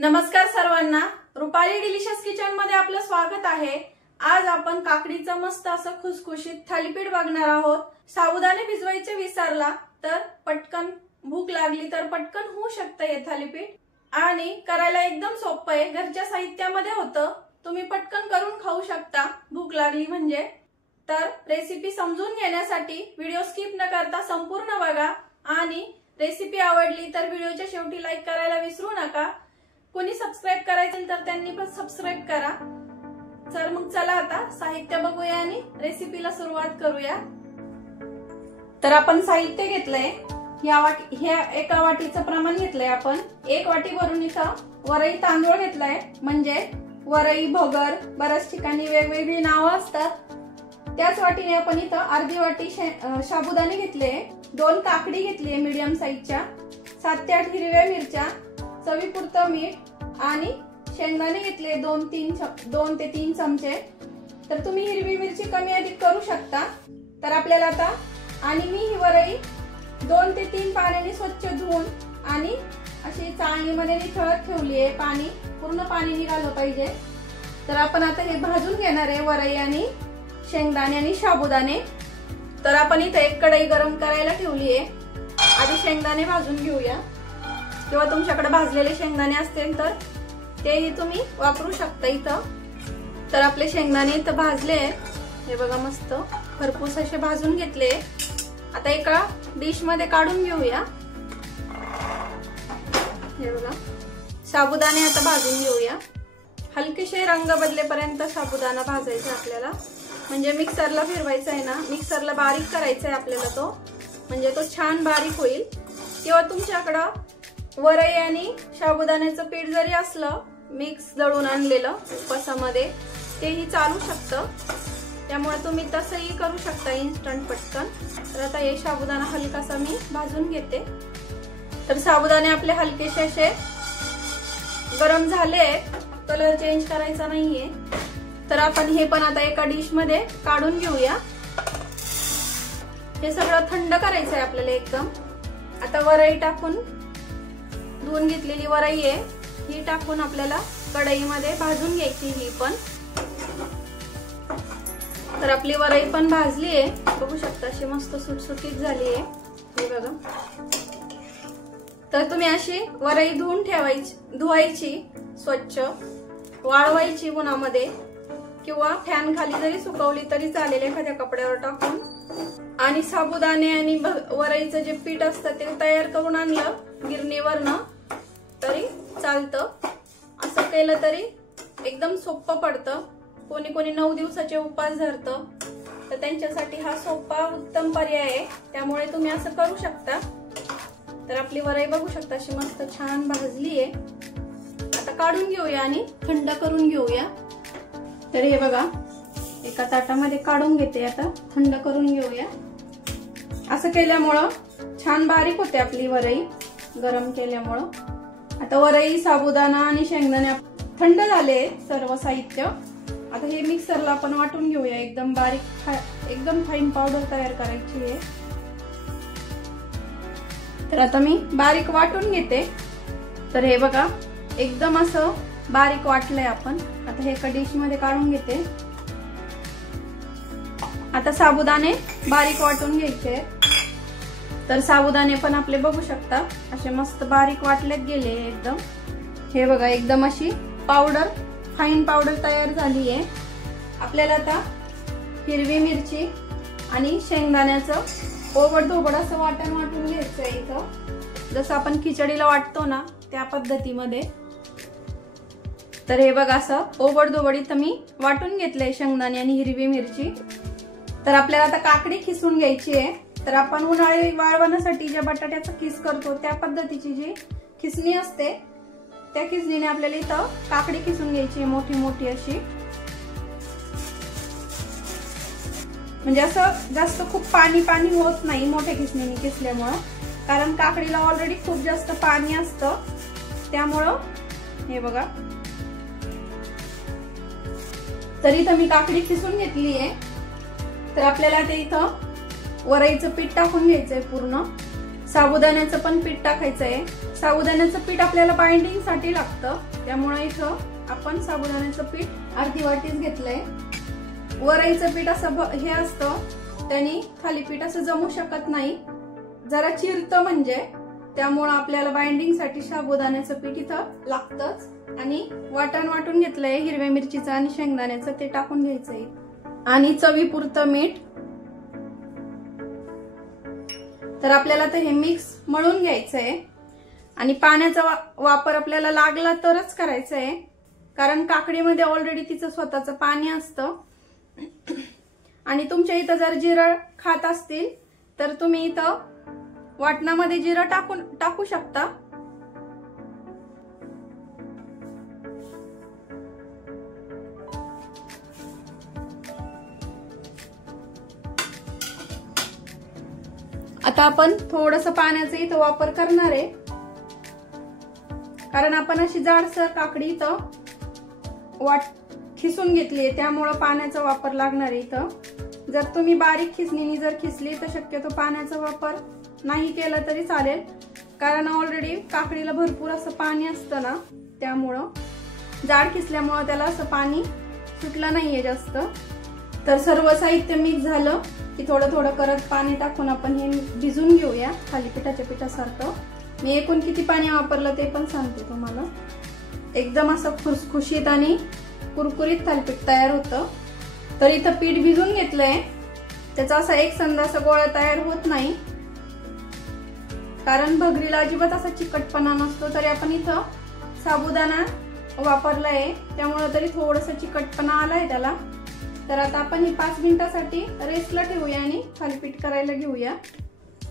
नमस्कार सर्वांना, Rupali delicious kitchen मध्ये आपलं स्वागत आहे। आज आपण काकडीचं मस्त असं खुसखुशीत थालीपीठ बघणार आहोत। साबुदाणे भिजवायचे विसरला तर पटकन भूक लागली तर पटकन होऊ शकतं हे थालीपीठ आणि करायला एकदम सोपं आहे। घरच्या साहित्यामध्ये होतं, तुम्ही पटकन करून खाऊ शकता भूक लागली म्हणजे। तर रेसिपी समजून घेण्यासाठी व्हिडिओ स्किप न करता संपूर्ण बघा आणि रेसिपी आवडली तर व्हिडिओच्या शेवटी लाईक करायला विसरू नका। कोणी सबस्क्राइब करायचं तर त्यांनी पण सबस्क्राइब करा। तर मग चला आता साहित्य बघूया आणि रेसिपीला सुरुवात करूया। तर आपण साहित्य घेतलंय, ह्या एका वाटीचं प्रमाण घेतलंय आपण। एक वाटी भरून इथं वरई तांदूळ घेतलाय, म्हणजे वरई भगर बऱ्याच ठिकाणी वेगवेगळी नावं असतात। त्याच वाटीने आपण इथं अर्धी वाटी साबुदाणे घेतले, 2 काकडी घेतली मीडियम साईजच्या, 7 ते 8 हिरव्या मिरच्या, चवीपुरतं मीठ आणि शेंगदाणे घेतले 2 ते 3 चमचे। तर तुम्ही हिरवी मिरची कमी अधिक करू शकता। तर आपल्याला आता आणि मी ही वरई 2 ते 3 पाण्याने स्वच्छ धुवून आणि अशी चाळणीमध्ये निथळत ठेवली आहे, पाणी पूर्ण पाणी निघालं पाहिजे। तर आपण आता हे भाजून घेणार आहे, वरई आणि शेंगदाणे आणि साबुदाणे। तर आपण इथे एक कढई गरम करायला ठेवली आहे, आधी शेंगदाणे भाजून घेऊया। किंवा तुमच्याकडे भाजलेले शेंगदाणे असतील तर तेही तुम्ही वापरू शकता इथं। तर आपले शेंगदाणे इथं भाजले आहेत, हे बघा मस्त खरपूस असे भाजून घेतले। आता एका डिश मध्ये काढून घेऊया। हे बघा साबुदाणे आता भाजून घेऊया, हलकेसे रंग बदलेपर्यंत साबुदाणा भाजायचा आपल्याला, म्हणजे मिक्सरला फिरवायचा आहे ना, मिक्सरला बारीक करायचा आहे आपल्याला तो, म्हणजे तो छान बारीक होईल। किंवा तुमच्याकडं वरई आणि साबुदाण्याचं पीठ जरी असलं मिक्स दळून आणलेलं उपवासामध्ये तेही चालू शकतं, त्यामुळे तुम्ही तसंही करू शकता इन्स्टंट पटकन। तर आता हे साबुदाणा हलकासा मी भाजून घेते। तर साबुदाणे आपले हलकेसे असे गरम झाले, कलर चेंज करायचा नाहीये। तर आपण हे पण आता एका डिश मध्ये काढून घेऊया। हे सगळं थंड करायचं आहे आपल्याला एकदम। आता वरई टाकून, धुवून घेतलेली वरई आहे ही टाकून आपल्याला कढईमध्ये भाजून घ्यायची ही पण। तर आपली वरई पण भाजली आहे, बघू शकता अशी मस्त सुटसुटीत झाली आहे, हे बघा। तर तुम्ही अशी वरई धुवायची स्वच्छ, वाळवायची उन्हामध्ये किंवा फॅन खाली जरी सुकवली तरी चालेल एखाद्या कपड्यावर टाकून। आणि साबुदाणे आणि वरईचं जे पीठ असतं ते तयार करून आणलं गिरणीवरनं तरी चालतं, असं केलं तरी एकदम सोपं पडतं। कोणी कोणी 9 दिवसाचे उपवास धरतं, तर त्यांच्यासाठी हा सोपा उत्तम पर्याय आहे, त्यामुळे तुम्ही असं करू शकता। तर आपली वरई बघू शकता अशी मस्त छान भाजली आहे। आता काढून घेऊया आणि थंड करून घेऊया। तर हे बघा एका ताटामध्ये काढून घेते, आता थंड करून घेऊया। असं केल्यामुळं छान बारीक होते आपली वरई, गरम केल्यामुळं। आता वरई, साबुदाणा आणि शेंगदाणे थंड झाले सर्व साहित्य। आता हे मिक्सरला आपण वाटून घेऊया, एकदम बारीक एकदम फाईन पावडर तयार करायची आहे। तर आता मी बारीक वाटून घेते। तर हे बघा एकदम असं बारीक वाटलंय आपण। आता हे एका डिश मध्ये काढून घेते। आता साबुदाणे बारीक वाटून घ्यायचे। तर साबुदाणे पण आपले बघू शकता असे मस्त बारीक वाटलेत गेले एकदम। हे बघा एकदम अशी पावडर, फाईन पावडर तयार झाली आहे। आपल्याला आता हिरवी मिरची आणि शेंगदाण्याचं ओबडधोबड असं वाटून घ्यायचं आहे इथं, जसं आपण खिचडीला वाटतो ना त्या पद्धतीमध्ये। तर हे बघा असं ओबडधोबड इथं मी वाटून घेतलंय शेंगदाणे आणि हिरवी मिरची। तर आपल्याला आता काकडी खिसून घ्यायची आहे। तर आपण उन्हाळी वाळवण्यासाठी ज्या बटाट्याचा खिस करतो त्या पद्धतीची जी खिसणी असते त्या खिसणीने आपल्याला इथं काकडी खिसून घ्यायची मोठी मोठी अशी, म्हणजे असं जास्त खूप पाणी पाणी होत नाही मोठ्या खिसणीने किसल्यामुळं, कारण काकडीला ऑलरेडी खूप जास्त पाणी असतं त्यामुळं। हे बघा तर इथं मी काकडी खिसून घेतली आहे। तर आपल्याला ते इथं वरईचं पीठ टाकून घ्यायचंय पूर्ण, साबुदाण्याचं पण पीठ टाकायचं आहे. साबुदाण्याचं पीठ आपल्याला बाइंडिंग साठी लागतं, त्यामुळे इथं आपण साबुदाण्याचं पीठ अर्धी वाटीच घेतलंय. वरईचं पीठ असं हे असतं, त्यांनी थालीपीठ असं जमू शकत नाही, जरा चिरतं म्हणजे, त्यामुळे आपल्याला बाइंडिंग साठी साबुदाण्याचं पीठ इथं लागतंच. आणि वाटून घेतलंय हिरव्या मिरचीचं आणि शेंगदाण्याचं, ते टाकून घ्यायचंय. आणि चवीपुरतं मीठ. तर आपल्याला तर हे मिक्स मळून घ्यायचंय. आणि पाण्याचा वापर आपल्याला लागला तरच करायचा आहे, कारण काकडीमध्ये ऑलरेडी तिचं स्वतःचं पाणी असतं. आणि तुमच्या इथं जर जिरं खात असतील तर तुम्ही इथं वाटणामध्ये जिरं टाकू शकता. आता आपण थोडंसं पाण्याचा इथं वापर करणार आहे, कारण आपण अशी जाडसर काकडी इथं खिसून घेतली, त्यामुळे पाण्याचा वापर लागणार आहे इथं. जर तुम्ही बारीक खिसणीने जर खिसली तर शक्यतो पाण्याचा वापर नाही केला तरी चालेल, कारण ऑलरेडी काकडीला भरपूर असं पाणी असतं ना, त्यामुळं जाड खिसल्यामुळे त्याला असं पाणी सुटलं नाहीये जास्त. तर सर्व साहित्य मिक्स झालं की थोडं थोडं करत पाणी टाकून आपण हे भिजून घेऊया थालीपीठाच्या पिठासारखं. मी एकूण किती पाणी वापरलं ते पण सांगते तुम्हाला. एकदम असं खुसखुशीत आणि कुरकुरीत थालीपीठ तयार होतं. तर इथं पीठ भिजून घेतलंय, त्याचा असा एक संध असा गोळा तयार होत नाही, कारण भगरीला अजिबात असा चिकटपणा नसतो. तरी आपण इथं साबुदाणा वापरलाय, त्यामुळे तरी थोडंसं चिकटपणा आलाय त्याला. तर आता आपण ही 5 मिनिटासाठी रेस्टला ठेवूया आणि थालीपीठ करायला घेऊया.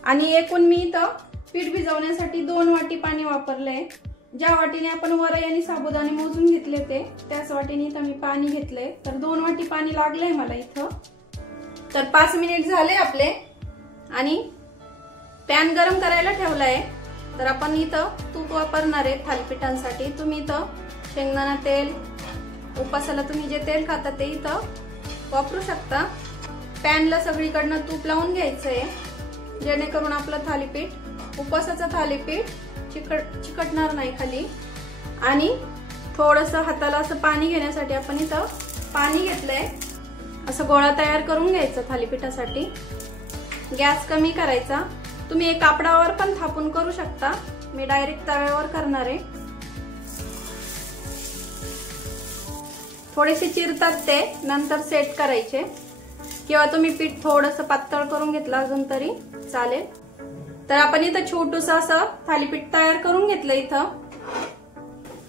आणि एकूण मी इथं पीठ भिजवण्यासाठी 2 वाटी पाणी वापरलंय. ज्या वाटीने आपण वरई आणि साबुदाणे मोजून घेतले त्याच वाटीने इथं मी पाणी घेतलंय. तर 2 वाटी पाणी लागलंय मला इथं. तर 5 मिनिट झाले आपले आणि पॅन गरम करायला ठेवलाय. तर आपण इथं तूप वापरणार आहे थालीपीठांसाठी. तुम्ही इथं शेंगदाणा तेल, उपासाला तुम्ही जे तेल खाता ते इथं वापरू शकता. पॅनला सगळीकडनं तूप लावून घ्यायचंय, जेणेकरून आपलं थालीपीठ, उपासाचं थालीपीठ चिकटणार नाही खाली. आणि थोडंसं हाताला असं पाणी घेण्यासाठी आपण इथं पाणी घेतलंय. असं गोळा तयार करून घ्यायचा थालीपीठासाठी. गॅस कमी करायचा. तुम्ही एक कापडावर पण थापून करू शकता, मी डायरेक्ट तव्यावर करणार आहे. थोडेसे चिरतात ते, नंतर सेट करायचे, किंवा तुम्ही पीठ थोडंसं पातळ करून घेतलं अजून तरी चालेल. तर आपण इथं छोटूस असं थालीपीठ तयार करून घेतलं इथं.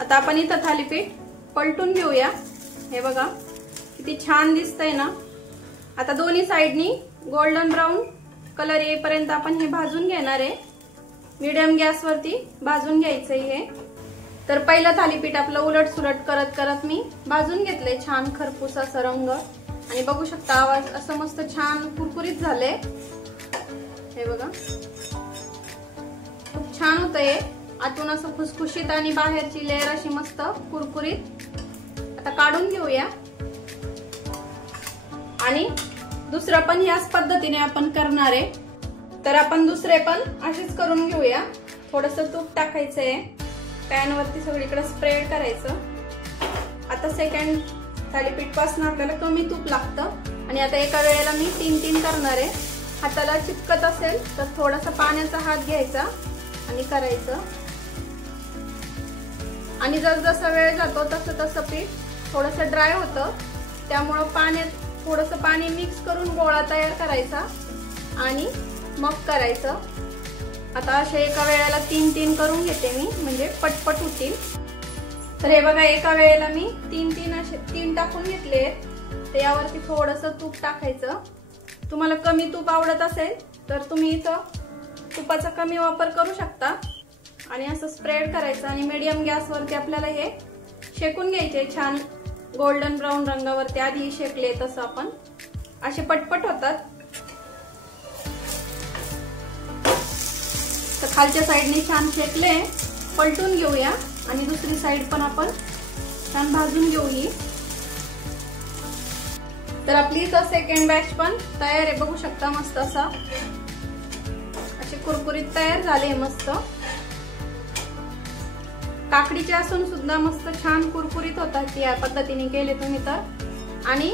आता आपण इथं थालीपीठ पलटून घेऊया. हे बघा किती छान दिसतंय ना. आता दोन्ही साइडनी गोल्डन ब्राऊन कलर येईपर्यंत आपण हे भाजून घेणार आहे. मीडियम गॅसवरती भाजून घ्यायचंय हे. तर पहिलं थालीपीठ आपलं उलट सुलट करत करत मी भाजून घेतलंय छान खरपूस असं रंग. आणि बघू शकता आवाज असं मस्त छान कुरकुरीत झालंय. हे बघा खूप छान होतंय. आतून असं खुसखुशीत आणि बाहेरची लेअर अशी मस्त कुरकुरीत. आता काढून घेऊया. आणि दुसरं पण याच पद्धतीने आपण करणार आहे. तर आपण दुसरे पण असेच करून घेऊया. थोडंसं तूप टाकायचंय, पॅन वरती सगळीकडे स्प्रेड करायचं. आता सेकंड थालीपीठ पासून आपल्याला कमी तूप लागतं. आणि आता एका वेळेला मी 3 करणार आहे. हाताला चिपकत असेल तर थोडासा पाण्याचा हात घ्यायचा आणि करायचं. आणि जसजसा वेळ जातो तसं तसं पीठ थोडंसं ड्राय होतं, त्यामुळं पाण्यात थोडंसं पाणी मिक्स करून गोळा तयार करायचा आणि मग करायचं. आता अशा एका वेळेला 3 करून घेते मी, म्हणजे पटपट होतील. तर हे बघा एका वेळेला मी 3 असे 3 टाकून घेतले. तर यावरती थोडंसं तूप टाकायचं. तुम्हाला कमी तूप आवडत असेल तर तुम्ही इथं तुपाचा कमी वापर करू शकता. आणि असं स्प्रेड करायचं आणि मीडियम गॅसवरती आपल्याला हे शेकून घ्यायचे छान गोल्डन ब्राऊन रंगावरती. आधी शेकले तसं आपण असे पटपट होतात. तर खालच्या साईडने छान शेकले, पलटून घेऊया आणि दुसरी साईड पण आपण छान भाजून घेऊ ही. तर आपली सेकंड बॅच पण तयार आहे. बघू शकता मस्त असा असे कुरकुरीत तयार झाले मस्त। काकडीचे असून सुद्धा मस्त छान कुरकुरीत होतात या पद्धतीने केले तुम्ही तर। आणि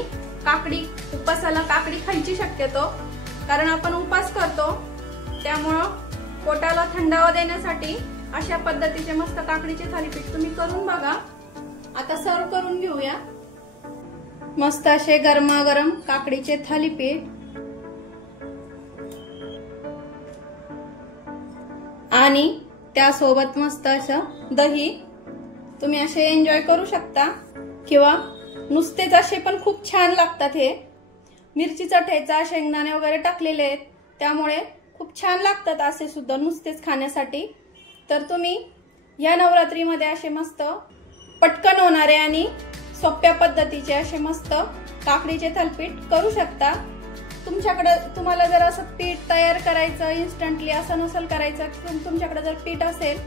काकडी उपासाला काकडी खायची शक्यतो, कारण आपण उपास करतो त्यामुळं पोटाला थंडावा देण्यासाठी अशा पद्धतीचे मस्त काकडीचे थालीपीठ तुम्ही करून बघा। आता सर्व करून घेऊया मस्त असे गरमागरम काकडीचे थालीपीठ। आणि त्यासोबत मस्त असं दही तुम्ही असे एन्जॉय करू शकता, किंवा नुसतेच असे पण खूप छान लागतात। हे मिरचीचा ठेचा शेंगदाणे वगैरे टाकलेले आहेत त्यामुळे खूप छान लागतात असे सुद्धा नुसतेच खाण्यासाठी। तर तुम्ही या नवरात्रीमध्ये असे मस्त पटकन होणारे आणि सोप्या पद्धतीचे असे मस्त काकडीचे थालीपीठ करू शकता। तुम्हाला जर असं पीठ तयार करायचं इन्स्टंटली असं नसेल करायचं, तुमच्याकडे जर पीठ असेल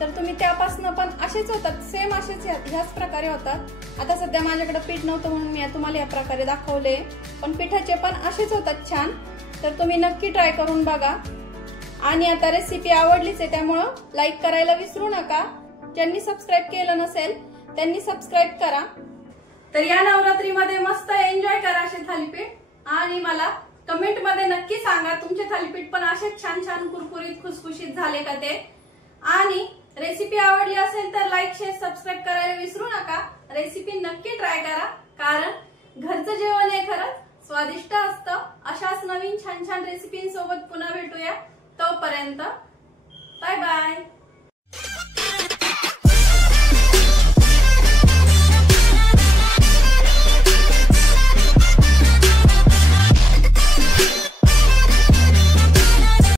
तर तुम्ही त्यापासून पण असेच होतात, सेम असेच ह्याच प्रकारे होतात। आता सध्या माझ्याकडे पीठ नव्हतं म्हणून मी तुम्हाला या प्रकारे दाखवले, पण पिठाचे पण असेच होतात छान। तर तुम्ही नक्की ट्राय करून बघा। आणि आता रेसिपी आवडलीच आहे त्यामुळं लाईक करायला विसरू नका। ज्यांनी सबस्क्राईब केलं नसेल त्यांनी सबस्क्राईब करा। तर या नवरात्रीमध्ये मस्त एन्जॉय करा असे थालीपीठ, आणि मला कमेंट मध्ये नक्की सांगा तुमचे थालीपीठ पण असेच छान छान कुरकुरीत खुसखुशीत झाले का ते। आणि रेसिपी आवडली असेल तर लाईक शेअर सबस्क्राईब करायला विसरू नका। रेसिपी नक्की ट्राय करा, कारण घरचं जेवण हे खरंच स्वादिष्ट असतं। अशाच नवीन छान छान रेसिपींसोबत पुन्हा भेटूया, तोपर्यंत बाय बाय।